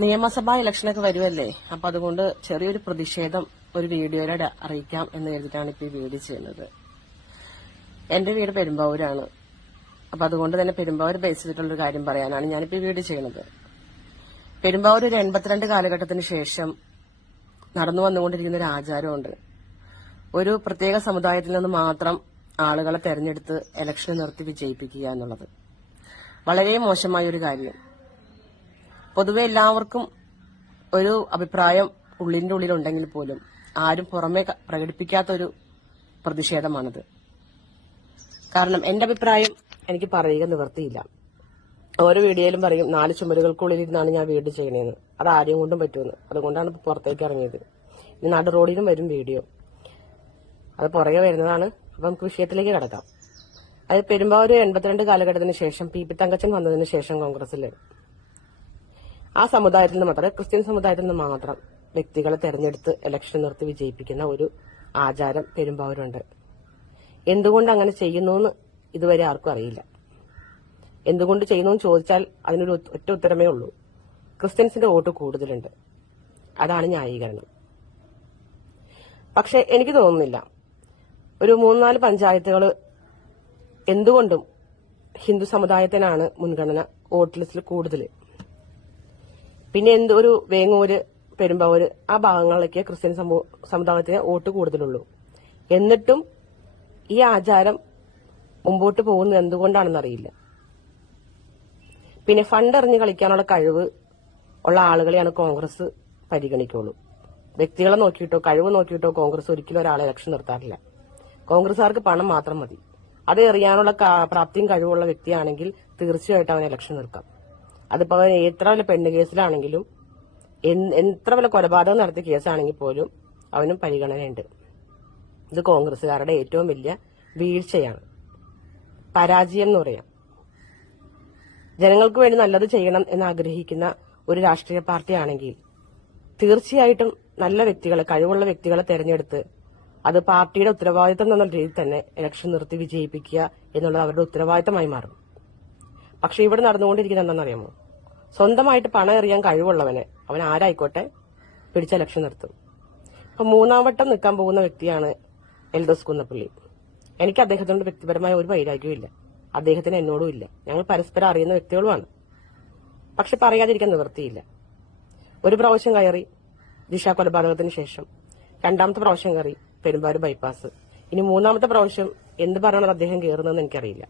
നിയമസഭാ ഇലക്ഷനൊക്കെ വരുമല്ലേ, അപ്പൊ അതുകൊണ്ട് ചെറിയൊരു പ്രതിഷേധം ഒരു വീഡിയോയിലൂടെ അറിയിക്കാം എന്ന് കരുതിയിട്ടാണ് ഇപ്പൊ ഈ വീഡിയോ ചെയ്യുന്നത്. എന്റെ വീട് പെരുമ്പാവൂരാണ്. അപ്പൊ അതുകൊണ്ട് തന്നെ പെരുമ്പാവൂർ ബേസ് ചെയ്തിട്ടുള്ളൊരു കാര്യം പറയാനാണ് ഞാനിപ്പോ ഈ വീഡിയോ ചെയ്യുന്നത്. പെരുമ്പാവൂർ ഒരു 82 കാലഘട്ടത്തിന് ശേഷം നടന്നു വന്നുകൊണ്ടിരിക്കുന്ന ഒരു ആചാരമുണ്ട്. ഒരു പ്രത്യേക സമുദായത്തിൽ നിന്ന് മാത്രം ആളുകളെ തെരഞ്ഞെടുത്ത് ഇലക്ഷന് നിർത്തി വിജയിപ്പിക്കുക എന്നുള്ളത് വളരെ മോശമായ ഒരു കാര്യം. പൊതുവെ എല്ലാവർക്കും ഒരു അഭിപ്രായം ഉള്ളിന്റെ ഉള്ളിലുണ്ടെങ്കിൽ പോലും ആരും പുറമെ പ്രകടിപ്പിക്കാത്തൊരു പ്രതിഷേധമാണിത്. കാരണം എന്റെ അഭിപ്രായം എനിക്ക് പറയുക നിവർത്തിയില്ല. ഓരോ വീഡിയോയിലും പറയും 4 ചുമരുകൾക്കുള്ളിലിരുന്നാണ് ഞാൻ വീട് ചെയ്യണേന്ന്. അത് ആരെയും കൊണ്ടും പറ്റുമെന്ന്. അതുകൊണ്ടാണ് പുറത്തേക്ക് ഇറങ്ങിയത്. ഇനി നടു റോഡിലും വരും വീഡിയോ, അത് പുറകെ വരുന്നതാണ്. അപ്പൊ നമുക്ക് വിഷയത്തിലേക്ക് കടക്കാം. അത് പെരുമ്പാവൂർ 82 കാലഘട്ടത്തിന് ശേഷം പി തങ്കച്ചൻ വന്നതിന് ശേഷം കോൺഗ്രസിൽ ആ സമുദായത്തിൽ നിന്ന് മാത്രം, ക്രിസ്ത്യൻ സമുദായത്തിൽ നിന്ന് മാത്രം വ്യക്തികളെ തെരഞ്ഞെടുത്ത് ഇലക്ഷൻ നിർത്തി വിജയിപ്പിക്കുന്ന ഒരു ആചാരം പെരുമ്പാവൂരുണ്ട്. എന്തുകൊണ്ട് അങ്ങനെ ചെയ്യുന്നു ഇതുവരെ ആർക്കും അറിയില്ല. എന്തുകൊണ്ട് ചെയ്യുന്നു ചോദിച്ചാൽ അതിനൊരു ഒറ്റ ഉത്തരമേ ഉള്ളൂ: ക്രിസ്ത്യൻസിന്റെ വോട്ട് കൂടുതലുണ്ട്, അതാണ് ന്യായീകരണം. പക്ഷെ എനിക്ക് തോന്നുന്നില്ല ഒരു 3-4 പഞ്ചായത്തുകൾ എന്തുകൊണ്ടും ഹിന്ദു സമുദായത്തിനാണ് മുൻഗണന വോട്ട് ലിസ്റ്റിൽ കൂടുതൽ. പിന്നെ ഒരു വേങ്ങൂര്, പെരുമ്പാവൂര്, ആ ഭാഗങ്ങളിലേക്ക് ക്രിസ്ത്യൻ സമുദായത്തിന് വോട്ട് കൂടുതലുള്ളൂ. എന്നിട്ടും ഈ ആചാരം മുമ്പോട്ട് പോകുന്നത് എന്തുകൊണ്ടാണെന്നറിയില്ല. പിന്നെ ഫണ്ട് എറിഞ്ഞ് കളിക്കാനുള്ള കഴിവ് ഉള്ള ആളുകളെയാണ് കോൺഗ്രസ് പരിഗണിക്കുള്ളൂ. വ്യക്തികളെ നോക്കിയിട്ടോ കഴിവ് നോക്കിയിട്ടോ കോൺഗ്രസ് ഒരിക്കലും ഒരാളെ ഇലക്ഷൻ നിർത്താറില്ല. കോൺഗ്രസുകാർക്ക് പണം മാത്രം മതി. അത് എറിയാനുള്ള പ്രാപ്തിയും കഴിവുള്ള വ്യക്തിയാണെങ്കിൽ തീർച്ചയായിട്ടും അവനെ ഇലക്ഷൻ നിർത്താം. അതിപ്പോ എത്ര വല്ല പെണ്ണ് കേസിലാണെങ്കിലും, എത്ര വല്ല കൊലപാതകം നടത്തിയ കേസാണെങ്കിൽ പോലും അവനും പരിഗണനയുണ്ട്. ഇത് കോൺഗ്രസുകാരുടെ ഏറ്റവും വലിയ വീഴ്ചയാണ്, പരാജയം എന്ന് പറയാം. ജനങ്ങൾക്ക് വേണ്ടി നല്ലത് ചെയ്യണം എന്ന് ആഗ്രഹിക്കുന്ന ഒരു രാഷ്ട്രീയ പാർട്ടിയാണെങ്കിൽ തീർച്ചയായിട്ടും നല്ല വ്യക്തികളെ, കഴിവുള്ള വ്യക്തികളെ തെരഞ്ഞെടുത്ത് അത് പാർട്ടിയുടെ ഉത്തരവാദിത്തം എന്ന രീതിയിൽ തന്നെ ഇലക്ഷൻ നിർത്തി വിജയിപ്പിക്കുക എന്നുള്ളത് അവരുടെ ഉത്തരവാദിത്തമായി മാറും. പക്ഷെ ഇവിടെ നടന്നുകൊണ്ടിരിക്കുന്നത് എന്താണെന്നറിയാമോ? സ്വന്തമായിട്ട് പണം എറിയാൻ കഴിവുള്ളവനെ, അവൻ ആരായിക്കോട്ടെ, പിടിച്ച ഇലക്ഷൻ നിർത്തും. ഇപ്പൊ 3-ാം വട്ടം നിൽക്കാൻ പോകുന്ന വ്യക്തിയാണ് എൽദോസ് കുന്നപ്പള്ളി. എനിക്ക് അദ്ദേഹത്തോട് വ്യക്തിപരമായ ഒരു വൈരാഗ്യവും ഇല്ല, അദ്ദേഹത്തിന് എന്നോടും ഇല്ല. ഞങ്ങൾ പരസ്പരം അറിയുന്ന വ്യക്തികളുമാണ്. പക്ഷെ പറയാതിരിക്കാൻ നിവൃത്തിയില്ല. ഒരു പ്രാവശ്യം കയറി ദിശ കൊലപാതകത്തിന് ശേഷം, 2ാമത്തെ പ്രാവശ്യം കയറി പെരുമ്പാവൂർ ബൈപ്പാസ്, ഇനി 3ാമത്തെ പ്രാവശ്യം എന്ത് പറഞ്ഞാണ് അദ്ദേഹം കയറുന്നതെന്ന് എനിക്കറിയില്ല.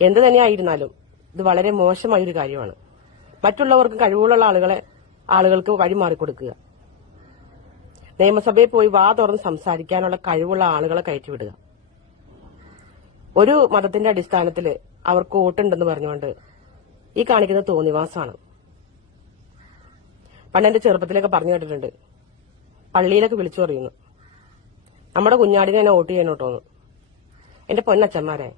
എന്ത് തന്നെയായിരുന്നാലും ഇത് വളരെ മോശമായൊരു കാര്യമാണ്. മറ്റുള്ളവർക്ക് കഴിവുള്ള ആളുകൾക്ക് വഴി മാറിക്കൊടുക്കുക, നിയമസഭയിൽ പോയി വാ തുറന്ന് സംസാരിക്കാനുള്ള കഴിവുള്ള ആളുകളെ കയറ്റിവിടുക, ഒരു മതത്തിന്റെ അടിസ്ഥാനത്തിൽ അവർക്ക് വോട്ടുണ്ടെന്ന് പറഞ്ഞുകൊണ്ട് ഈ കാണിക്കുന്ന തോന്നിവാസമാണ്. പണ്ട് എന്റെ ചെറുപ്പത്തിലൊക്കെ പറഞ്ഞു കേട്ടിട്ടുണ്ട്, പള്ളിയിലൊക്കെ വിളിച്ചു പറയുന്നു, നമ്മുടെ കുഞ്ഞാടിനെ തന്നെ വോട്ട് ചെയ്യണോട്ടോന്ന്. എന്റെ പൊന്നച്ചന്മാരെ,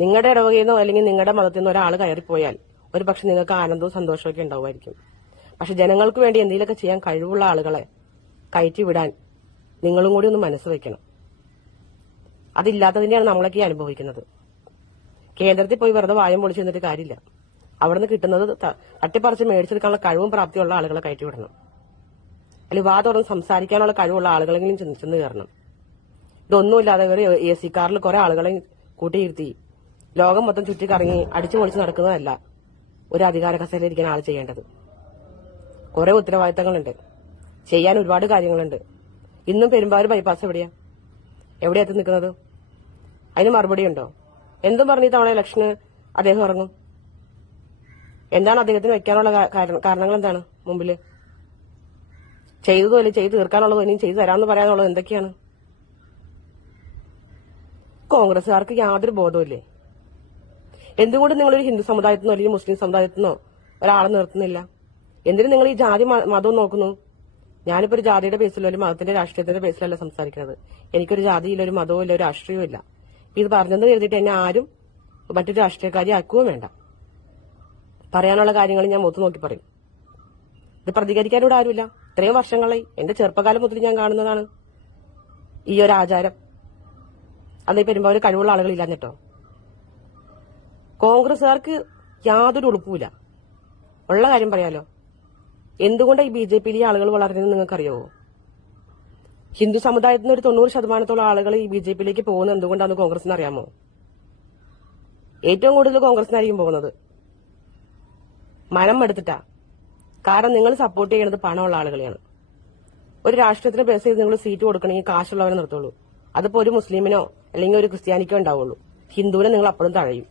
നിങ്ങളുടെ ഇടവകയിൽ നിന്നോ അല്ലെങ്കിൽ നിങ്ങളുടെ മതത്തിൽ നിന്ന് ഒരാൾ കയറിപ്പോയാൽ ഒരു പക്ഷെ നിങ്ങൾക്ക് ആനന്ദവും സന്തോഷമൊക്കെ ഉണ്ടാവുമായിരിക്കും. പക്ഷെ ജനങ്ങൾക്ക് വേണ്ടി എന്തെങ്കിലുമൊക്കെ ചെയ്യാൻ കഴിവുള്ള ആളുകളെ കയറ്റി വിടാൻ നിങ്ങളും കൂടി ഒന്ന് മനസ്സ് വെക്കണം. അതില്ലാത്തതിനെയാണ് നമ്മളൊക്കെ അനുഭവിക്കുന്നത്. കേന്ദ്രത്തിൽ പോയി വെറുതെ വായം പൊളിച്ചു നിന്നിട്ട് കാര്യമില്ല. അവിടുന്ന് കിട്ടുന്നത് തട്ടിപ്പറിച്ച് മേടിച്ചെടുക്കാനുള്ള കഴിവും പ്രാപ്തിയുള്ള ആളുകളെ കയറ്റി വിടണം. അല്ലെങ്കിൽ വാ തുറന്ന് സംസാരിക്കാനുള്ള കഴിവുള്ള ആളുകളെങ്കിലും ചെന്ന് കയറണം. ഇതൊന്നുമില്ലാതെ ഒരു AC കാറിൽ കുറെ ആളുകളെ കൂട്ടിയിരുത്തി ലോകം മൊത്തം ചുറ്റിക്കറങ്ങി അടിച്ചു പൊളിച്ച് നടക്കുന്നതല്ല ഒരു അധികാര കസേരയിലിരിക്കുന്ന ആൾ ചെയ്യേണ്ടത്. കുറെ ഉത്തരവാദിത്തങ്ങളുണ്ട്, ചെയ്യാൻ ഒരുപാട് കാര്യങ്ങളുണ്ട്. ഇന്നും പെരുമ്പാവൂർ ബൈപ്പാസ് എവിടെയാ എത്തി നിൽക്കുന്നത്? അതിന് മറുപടി ഉണ്ടോ? എന്തും പറഞ്ഞ് തവണ ഇലക്ഷന് അദ്ദേഹം ഇറങ്ങും. എന്താണ് അദ്ദേഹത്തിന് വെക്കാനുള്ള കാരണങ്ങൾ? എന്താണ് മുമ്പില് ചെയ്തതോ അല്ലെങ്കിൽ ചെയ്തു തീർക്കാനുള്ളതോ ഇനിയും ചെയ്തു തരാമെന്ന് പറയാനുള്ളത് എന്തൊക്കെയാണ്? കോൺഗ്രസുകാർക്ക് യാതൊരു ബോധവുമില്ലേ? എന്തുകൊണ്ട് നിങ്ങളൊരു ഹിന്ദു സമുദായത്തിൽ നിന്നോ അല്ലെങ്കിൽ മുസ്ലിം സമുദായത്തിൽ നിന്നോ ഒരാളെ നിർത്തുന്നില്ല? എന്തിനു നിങ്ങൾ ഈ ജാതി മതവും നോക്കുന്നു? ഞാനിപ്പോ ഒരു ജാതിയുടെ ബേസിലോ ഒരു മതത്തിന്റെ രാഷ്ട്രീയത്തിന്റെ ബേസിലല്ല സംസാരിക്കുന്നത്. എനിക്കൊരു ജാതിയില്ല, ഒരു മതവും ഇല്ല, ഒരു രാഷ്ട്രീയവും ഇല്ല. ഇത് പറഞ്ഞെന്ന് കരുതിയിട്ട് എന്നെ ആരും മറ്റൊരു രാഷ്ട്രീയക്കാരി ആക്കുകയും വേണ്ട. പറയാനുള്ള കാര്യങ്ങൾ ഞാൻ മുഖത്ത് നോക്കി പറയും. ഇത് പ്രതികരിക്കാനിവിടെ ആരുമില്ല. ഇത്രയും വർഷങ്ങളായി, എന്റെ ചെറുപ്പകാലം മുതൽ ഞാൻ കാണുന്നതാണ് ഈ ഒരു ആചാരം. അന്ന് പെരുമ്പാവൂർ കഴിവുള്ള ആളുകളില്ലാഞ്ഞിട്ടോ. കോൺഗ്രസുകാർക്ക് യാതൊരു ഉളുപ്പുമില്ല. ഉള്ള കാര്യം പറയാലോ. എന്തുകൊണ്ടാണ് ഈ BJPയിൽ ഈ ആളുകൾ വളരുന്നത് നിങ്ങൾക്കറിയാവോ? ഹിന്ദു സമുദായത്തിന് ഒരു 90% ആളുകൾ ഈ BJPയിലേക്ക് പോകുന്നത് എന്തുകൊണ്ടാണ് കോൺഗ്രസിന് അറിയാമോ? ഏറ്റവും കൂടുതൽ കോൺഗ്രസിനായിരിക്കും പോകുന്നത്. മനം എടുത്തിട്ടാ. കാരണം നിങ്ങൾ സപ്പോർട്ട് ചെയ്യുന്നത് പണമുള്ള ആളുകളെയാണ്. ഒരു രാഷ്ട്രീയത്തിന് ബേസ് ചെയ്ത് നിങ്ങൾ സീറ്റ് കൊടുക്കണമെങ്കിൽ കാശുള്ളവരെ നിർത്തുള്ളൂ. അതിപ്പോ ഒരു മുസ്ലിമിനോ അല്ലെങ്കിൽ ഒരു ക്രിസ്ത്യാനിക്കോ ഉണ്ടാവുള്ളൂ. ഹിന്ദുവിനെ നിങ്ങൾ അപ്പോഴും തഴയും.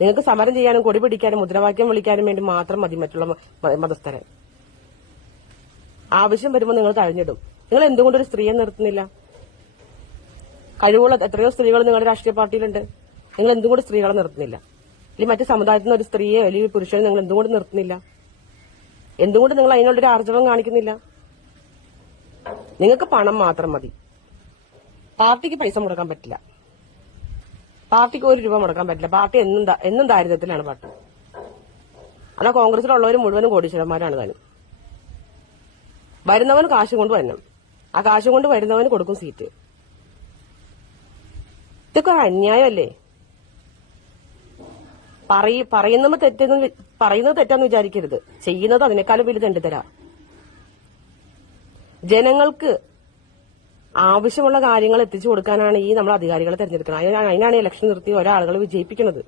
നിങ്ങൾക്ക് സമരം ചെയ്യാനും കൊടി പിടിക്കാനും മുദ്രാവാക്യം വിളിക്കാനും വേണ്ടി മാത്രം മതി മറ്റുള്ള മതസ്ഥരെ. ആവശ്യം വരുമ്പോൾ നിങ്ങൾ തഴഞ്ഞിടും. നിങ്ങൾ എന്തുകൊണ്ടൊരു സ്ത്രീയെ നിർത്തുന്നില്ല? കഴിവുള്ള എത്രയോ സ്ത്രീകൾ നിങ്ങളുടെ രാഷ്ട്രീയ പാർട്ടിയിലുണ്ട്. നിങ്ങൾ എന്തുകൊണ്ട് സ്ത്രീകളെ നിർത്തുന്നില്ല? അല്ലെങ്കിൽ മറ്റു സമുദായത്തിൽ നിന്ന് ഒരു സ്ത്രീയെ അല്ലെങ്കിൽ പുരുഷനെ നിങ്ങൾ എന്തുകൊണ്ട് നിർത്തുന്നില്ല? എന്തുകൊണ്ട് നിങ്ങൾ അതിനുള്ളൊരു ആർജവം കാണിക്കുന്നില്ല? നിങ്ങൾക്ക് പണം മാത്രം മതി. പാർട്ടിക്ക് പൈസ മുടക്കാൻ പറ്റില്ല. പാർട്ടിക്ക് 1 രൂപ മുടക്കാൻ പറ്റില്ല. പാർട്ടി എന്നും ദാരിദ്ര്യത്തിലാണ് പാർട്ടി. അല്ല, കോൺഗ്രസിലുള്ളവർ മുഴുവനും കോടീശ്വരന്മാരാണ് താനും. വരുന്നവൻ കാശ് കൊണ്ട് വരണം. ആ കാശ് കൊണ്ട് വരുന്നവന് കൊടുക്കും സീറ്റ്. ഇതൊക്കെ അന്യായമല്ലേ? പറയുന്നത് തെറ്റാന്ന് വിചാരിക്കരുത്. ചെയ്യുന്നത് അതിനേക്കാളും വലുത് തെണ്ടിത്തരാ. ജനങ്ങൾക്ക് ആവശ്യമുള്ള കാര്യങ്ങൾ എത്തിച്ചു കൊടുക്കാനാണ് ഈ നമ്മൾ അധികാരികളെ തെരഞ്ഞെടുക്കുന്നത്. അതിനാണ് ഇലക്ഷൻ നിർത്തി ഒരാളുകളെ വിജയിപ്പിക്കുന്നത്.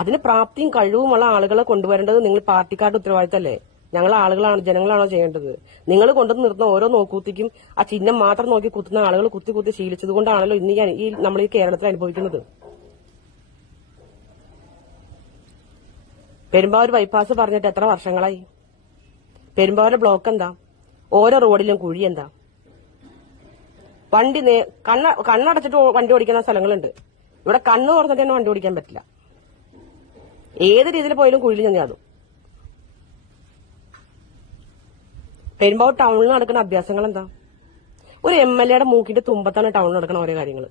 അതിന് പ്രാപ്തിയും കഴിവുമുള്ള ആളുകളെ കൊണ്ടുവരേണ്ടത് നിങ്ങൾ പാർട്ടിക്കാരുടെ ഉത്തരവാദിത്തമല്ലേ? ഞങ്ങൾ ആളുകളാണ്, ജനങ്ങളാണോ ചെയ്യേണ്ടത്? നിങ്ങൾ കൊണ്ടുവന്ന് നിർത്തുന്ന ഓരോ നോക്കൂത്തിക്കും ആ ചിഹ്നം മാത്രം നോക്കി കുത്തുന്ന ആളുകൾ കുത്തി ശീലിച്ചത് കൊണ്ടാണല്ലോ ഇന്ന് ഈ നമ്മൾ ഈ കേരളത്തിൽ അനുഭവിക്കുന്നത്. പെരുമ്പാവൂർ ബൈപ്പാസ് പറഞ്ഞിട്ട് എത്ര വർഷങ്ങളായി? പെരുമ്പാവൂരിലെ ബ്ലോക്ക് എന്താ? ഓരോ റോഡിലും കുഴി എന്താ? വണ്ടി കണ്ണടച്ചിട്ട് വണ്ടി ഓടിക്കുന്ന സ്ഥലങ്ങളുണ്ട്. ഇവിടെ കണ്ണ് തുറന്നിട്ട് തന്നെ വണ്ടി ഓടിക്കാൻ പറ്റില്ല. ഏത് രീതിയിൽ പോയാലും കുഴിയിൽ ചെന്നാതും. പെരുമ്പാവൂർ ടൗണിൽ നടക്കുന്ന അഭ്യാസങ്ങൾ എന്താ? ഒരു MLA മൂക്കിന്റെ തുമ്പത്താണ് ടൗണിൽ നടക്കുന്ന ഓരോ കാര്യങ്ങൾ.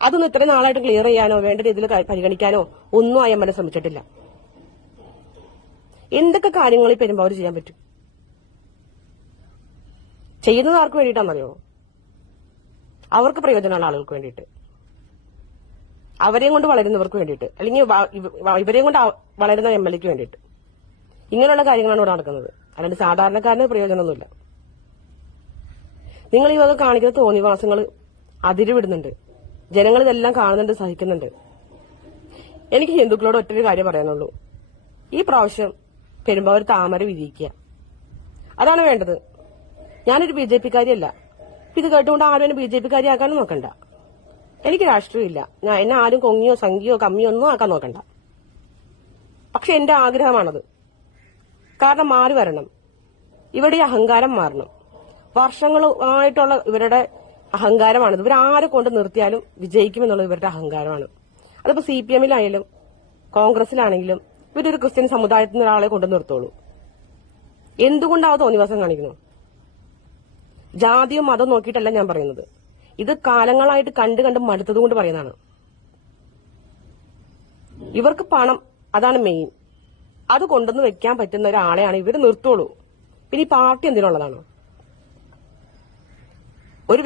അതൊന്നും ഇത്രയും നാളായിട്ട് ക്ലിയർ ചെയ്യാനോ വേണ്ട രീതിയിൽ പരിഗണിക്കാനോ ഒന്നും ആ MLA ശ്രമിച്ചിട്ടില്ല. എന്തൊക്കെ കാര്യങ്ങൾ ഈ പെരുമ്പാവൂർ ചെയ്യാൻ പറ്റും? ചെയ്യുന്നത് ആർക്ക് വേണ്ടിയിട്ടാണെന്നറിയോ? അവർക്ക് പ്രയോജനമുള്ള ആളുകൾക്ക് വേണ്ടിയിട്ട്, അവരെയും കൊണ്ട് വളരുന്നവർക്ക് വേണ്ടിയിട്ട്, അല്ലെങ്കിൽ ഇവരെയും കൊണ്ട് വളരുന്ന MLAക്ക് വേണ്ടിയിട്ട്. ഇങ്ങനെയുള്ള കാര്യങ്ങളാണ് ഇവിടെ നടക്കുന്നത്. അല്ലാണ്ട് സാധാരണക്കാരന് പ്രയോജനമൊന്നുമില്ല. നിങ്ങൾ ഈ വക കാണിക്കുന്ന തോന്നിവാസങ്ങൾ അതിരുവിടുന്നുണ്ട്. ജനങ്ങൾ ഇതെല്ലാം കാണുന്നുണ്ട്, സഹിക്കുന്നുണ്ട്. എനിക്ക് ഹിന്ദുക്കളോട് ഒറ്റൊരു കാര്യം പറയാനുള്ളൂ. ഈ പ്രാവശ്യം പെരുമ്പാവൂർ താമര വിരിയിക്കുക. അതാണ് വേണ്ടത്. ഞാനൊരു BJPക്കാരിയല്ല. ഇത് കേട്ടുകൊണ്ട് ആരും എന്നെ BJPക്കാരി ആക്കാനും നോക്കണ്ട. എനിക്ക് രാഷ്ട്രീയമില്ല. എന്നെ ആരും കൊങ്ങിയോ സംഖ്യയോ കമ്മിയോ ഒന്നും ആക്കാൻ നോക്കണ്ട. പക്ഷെ എന്റെ ആഗ്രഹമാണത്. കാരണം മാറി വരണം. ഇവിടെ ഈ അഹങ്കാരം മാറണം. വർഷങ്ങളായിട്ടുള്ള ഇവരുടെ അഹങ്കാരമാണിത്. ഇവരാരെ കൊണ്ട് നിർത്തിയാലും വിജയിക്കുമെന്നുള്ളത് ഇവരുടെ അഹങ്കാരമാണ്. അതിപ്പോ CPMലായാലും കോൺഗ്രസിലാണെങ്കിലും ഇവരൊരു ക്രിസ്ത്യൻ സമുദായത്തിൽ നിന്ന് ഒരാളെ കൊണ്ട് നിർത്തോളൂ. എന്തുകൊണ്ടാവും തോന്നിവാസം കാണിക്കുന്നു? ജാതിയും മതം നോക്കിയിട്ടല്ല ഞാൻ പറയുന്നത്. ഇത് കാലങ്ങളായിട്ട് കണ്ട് മടുത്തത് കൊണ്ട് പറയുന്നതാണ്. ഇവർക്ക് പണം, അതാണ് മെയിൻ. അത് കൊണ്ടുവന്ന് വെക്കാൻ പറ്റുന്ന ഒരാളെയാണ് ഇവർ നിർത്തോളൂ. പിന്നെ ഈ പാർട്ടി എന്തിനുള്ളതാണ്? ഒരു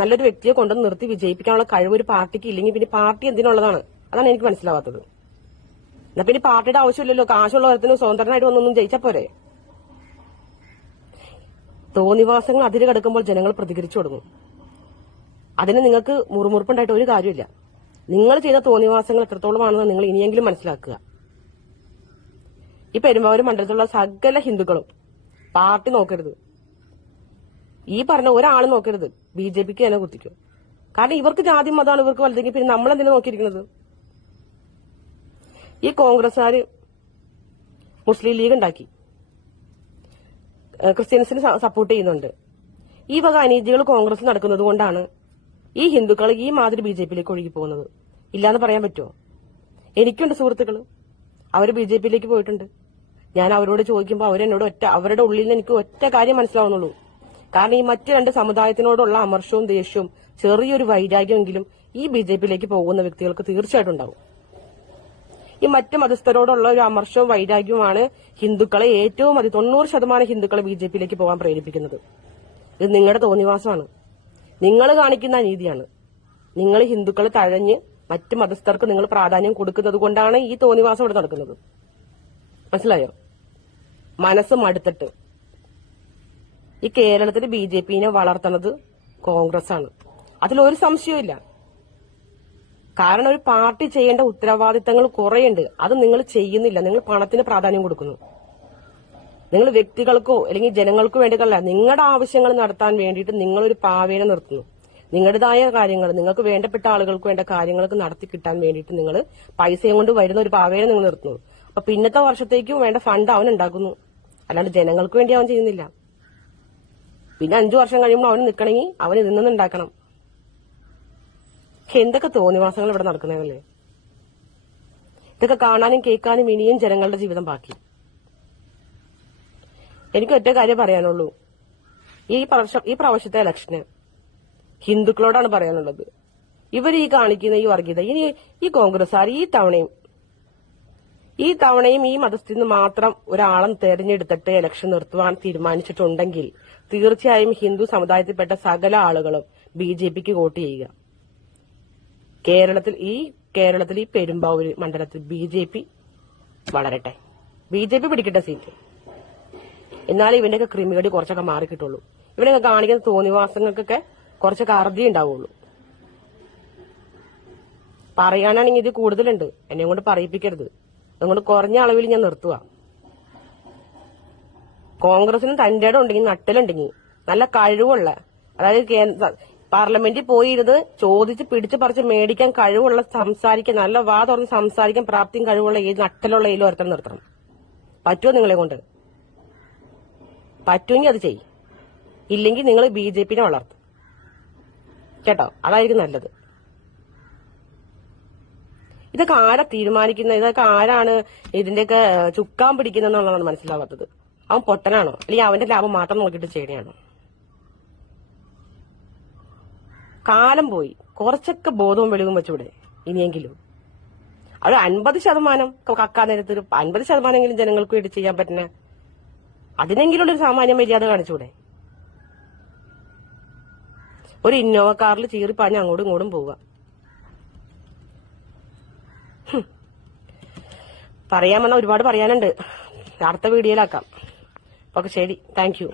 നല്ലൊരു വ്യക്തിയെ കൊണ്ടുവന്ന് നിർത്തി വിജയിപ്പിക്കാനുള്ള കഴിവ് ഒരു പാർട്ടിക്ക് ഇല്ലെങ്കിൽ പിന്നെ പാർട്ടി എന്തിനുള്ളതാണ്? അതാണ് എനിക്ക് മനസ്സിലാവാത്തത്. എന്നാ പിന്നെ പാർട്ടിയുടെ ആവശ്യമില്ലല്ലോ. കാശുള്ളവരത്തിന് സ്വതന്ത്രനായിട്ട് വന്നൊന്നും ജയിച്ചാ പോരെ? തോന്നിവാസങ്ങൾ അതിര് കടക്കുമ്പോൾ ജനങ്ങൾ പ്രതികരിച്ചു തുടങ്ങും. അതിന് നിങ്ങൾക്ക് മുറുമുറുപ്പുണ്ടായിട്ട് ഒരു കാര്യമില്ല. നിങ്ങൾ ചെയ്ത തോന്നിവാസങ്ങൾ എത്രത്തോളമാണെന്ന് നിങ്ങൾ ഇനിയെങ്കിലും മനസ്സിലാക്കുക. ഈ പെരുമ്പാവൂർ മണ്ഡലത്തിലുള്ള സകല ഹിന്ദുക്കളും പാർട്ടി നോക്കരുത്. ഈ പറഞ്ഞ ഒരാളും നോക്കരുത്. BJPക്ക് തന്നെ കുത്തിക്കും. കാരണം ഇവർക്ക് ജാതി മതമാണ് ഇവർക്ക് വലുതെങ്കിൽ പിന്നെ നമ്മളെന്തിനാ നോക്കിയിരിക്കുന്നത്? ഈ കോൺഗ്രസ്സുകാര് മുസ്ലിം ലീഗ് ഉണ്ടാക്കി, ക്രിസ്ത്യൻസിന് സപ്പോർട്ട് ചെയ്യുന്നുണ്ട്. ഈ വക അനീതികൾ കോൺഗ്രസ് നടക്കുന്നത് കൊണ്ടാണ് ഈ ഹിന്ദുക്കൾ ഈ മാതിരി BJPയിലേക്ക് ഒഴുകി പോകുന്നത്. ഇല്ലാന്ന് പറയാൻ പറ്റുമോ? എനിക്കുണ്ട് സുഹൃത്തുക്കൾ, അവർ BJPയിലേക്ക് പോയിട്ടുണ്ട്. ഞാൻ അവരോട് ചോദിക്കുമ്പോൾ അവരെന്നോട് അവരുടെ ഉള്ളിൽ നിന്ന് എനിക്ക് ഒറ്റ കാര്യം മനസ്സിലാവുന്നുള്ളൂ. കാരണം ഈ മറ്റു രണ്ട് സമുദായത്തിനോടുള്ള അമർഷവും ദേഷ്യവും ചെറിയൊരു വൈരാഗ്യമെങ്കിലും ഈ BJPയിലേക്ക് പോകുന്ന വ്യക്തികൾക്ക് തീർച്ചയായിട്ടും ഉണ്ടാവും. ഈ മറ്റു മതസ്ഥരോടുള്ള ഒരു അമർഷവും വൈരാഗ്യവുമാണ് ഹിന്ദുക്കളെ ഏറ്റവും 90% ഹിന്ദുക്കളെ BJPയിലേക്ക് പോകാൻ പ്രേരിപ്പിക്കുന്നത്. ഇത് നിങ്ങളുടെ തോന്നിവാസമാണ്. നിങ്ങൾ കാണിക്കുന്ന അനീതിയാണ്. നിങ്ങൾ ഹിന്ദുക്കളെ തഴഞ്ഞ് മറ്റു മതസ്ഥർക്ക് നിങ്ങൾ പ്രാധാന്യം കൊടുക്കുന്നത് കൊണ്ടാണ് ഈ തോന്നിവാസം ഇവിടെ നടക്കുന്നത്. മനസ്സിലായോ? മനസ്സ് മടുത്തിട്ട്. ഈ കേരളത്തിൽ BJPനെ വളർത്തണത് കോൺഗ്രസ് ആണ്, അതിലൊരു സംശയമില്ല. കാരണം ഒരു പാർട്ടി ചെയ്യേണ്ട ഉത്തരവാദിത്തങ്ങൾ കുറേയുണ്ട്, അത് നിങ്ങൾ ചെയ്യുന്നില്ല. നിങ്ങൾ പണത്തിന് പ്രാധാന്യം കൊടുക്കുന്നു. നിങ്ങൾ വ്യക്തികൾക്കോ അല്ലെങ്കിൽ ജനങ്ങൾക്കോ വേണ്ടിയല്ല, നിങ്ങളുടെ ആവശ്യങ്ങൾ നടത്താൻ വേണ്ടിയിട്ട് നിങ്ങളൊരു പാവേനെ നിർത്തുന്നു. നിങ്ങളുടേതായ കാര്യങ്ങൾ, നിങ്ങൾക്ക് വേണ്ടപ്പെട്ട ആളുകൾക്ക് വേണ്ട കാര്യങ്ങൾക്ക് നടത്തി കിട്ടാൻ വേണ്ടിയിട്ട് നിങ്ങൾ പൈസയും കൊണ്ട് വരുന്ന ഒരു പാവേനെ നിങ്ങൾ നിർത്തുന്നു. അപ്പൊ പിന്നത്തെ വർഷത്തേക്കും വേണ്ട ഫണ്ട് അവൻ ഉണ്ടാക്കുന്നു, അല്ലാണ്ട് ജനങ്ങൾക്ക് വേണ്ടി അവൻ ചെയ്യുന്നില്ല. പിന്നെ 5 വർഷം കഴിയുമ്പോൾ അവന് നിൽക്കണമെങ്കിൽ അവൻ ഇതിൽ നിന്ന് ഉണ്ടാക്കണം. എന്തൊക്കെ തോന്നിവാസങ്ങൾ ഇവിടെ നടക്കുന്നതല്ലേ? ഇതൊക്കെ കാണാനും കേൾക്കാനും ഇനിയും ജനങ്ങളുടെ ജീവിതം ബാക്കി. എനിക്ക് ഒറ്റ കാര്യം പറയാനുള്ളൂ. ഈ പ്രാവശ്യത്തെ ഇലക്ഷന് ഹിന്ദുക്കളോടാണ് പറയാനുള്ളത്. ഇവർ ഈ കാണിക്കുന്ന ഈ വർഗീയത, ഇനി ഈ കോൺഗ്രസ്സുകാർ ഈ തവണയും ഈ മതത്തിൽ നിന്ന് മാത്രം ഒരാളെ തെരഞ്ഞെടുത്തിട്ട് ഇലക്ഷൻ നിർത്തുവാൻ തീരുമാനിച്ചിട്ടുണ്ടെങ്കിൽ തീർച്ചയായും ഹിന്ദു സമുദായത്തിൽപ്പെട്ട സകല ആളുകളും BJPക്ക് വോട്ട് ചെയ്യുക. കേരളത്തിൽ ഈ പെരുമ്പാവൂർ മണ്ഡലത്തിൽ BJP വളരട്ടെ, BJP പിടിക്കട്ടെ സീറ്റ്. എന്നാലും ഇവന്റെയൊക്കെ ക്രിമികടി കുറച്ചൊക്കെ മാറി കിട്ടുള്ളൂ. ഇവനൊക്കെ കാണിക്കുന്ന തോന്നിവാസങ്ങൾക്കൊക്കെ കുറച്ചൊക്കെ അറുതി ഉണ്ടാവുള്ളൂ. പറയാനാണെങ്കിൽ ഇത് കൂടുതലുണ്ട്, എന്നെ കൊണ്ട് പറയിപ്പിക്കരുത്. അതുകൊണ്ട് കുറഞ്ഞ അളവിൽ ഞാൻ നിർത്തുക. കോൺഗ്രസിന് തന്റെ ഇടം ഉണ്ടെങ്കിൽ, നട്ടലുണ്ടെങ്കിൽ, നല്ല കഴിവുള്ള, അതായത് പാർലമെന്റിൽ പോയിരുന്ന് ചോദിച്ച് പിടിച്ചു പറിച്ച് മേടിക്കാൻ കഴിവുള്ള, സംസാരിക്കാൻ നല്ല വാ തുറന്ന് സംസാരിക്കാൻ പ്രാപ്തിയും കഴിവുള്ള ഏത് നട്ടലുള്ള ഏതിലും ഒരുത്തരം നിർത്തണം. പറ്റുമോ നിങ്ങളെ കൊണ്ട്? പറ്റുമെങ്കിൽ അത് ചെയ്യും, ഇല്ലെങ്കിൽ നിങ്ങൾ BJPനെ വളർത്തും കേട്ടോ. അതായിരിക്കും നല്ലത്. ഇതൊക്കെ ആരാ തീരുമാനിക്കുന്നത്? ഇതൊക്കെ ആരാണ് ഇതിന്റെയൊക്കെ ചുക്കാൻ പിടിക്കുന്നതെന്നുള്ളതാണ് മനസ്സിലാവാത്തത്. അവൻ പൊട്ടനാണോ, അല്ലെങ്കിൽ അവന്റെ ലാഭം മാത്രം നോക്കിയിട്ട് ചെയ്യണയാണോ? കാലം പോയി, കുറച്ചൊക്കെ ബോധവും വെളിവും വെച്ചൂടെ ഇനിയെങ്കിലും? അത് 50% കക്കാ നേരത്ത് ഒരു 50% ജനങ്ങൾക്ക് വേണ്ടി ചെയ്യാൻ പറ്റുന്ന അതിനെങ്കിലും ഒരു സാമാന്യ മര്യാദ കാണിച്ചൂടെ? ഒരു ഇന്നോവ കാറിൽ ചീറിപ്പാഞ്ഞ് അങ്ങോട്ടും ഇങ്ങോട്ടും പോവുക. പറയാൻ വന്ന ഒരുപാട് പറയാനുണ്ട്, അടുത്ത വീഡിയോയിലാക്കാം. ഓക്കെ, ശരി, താങ്ക് യു.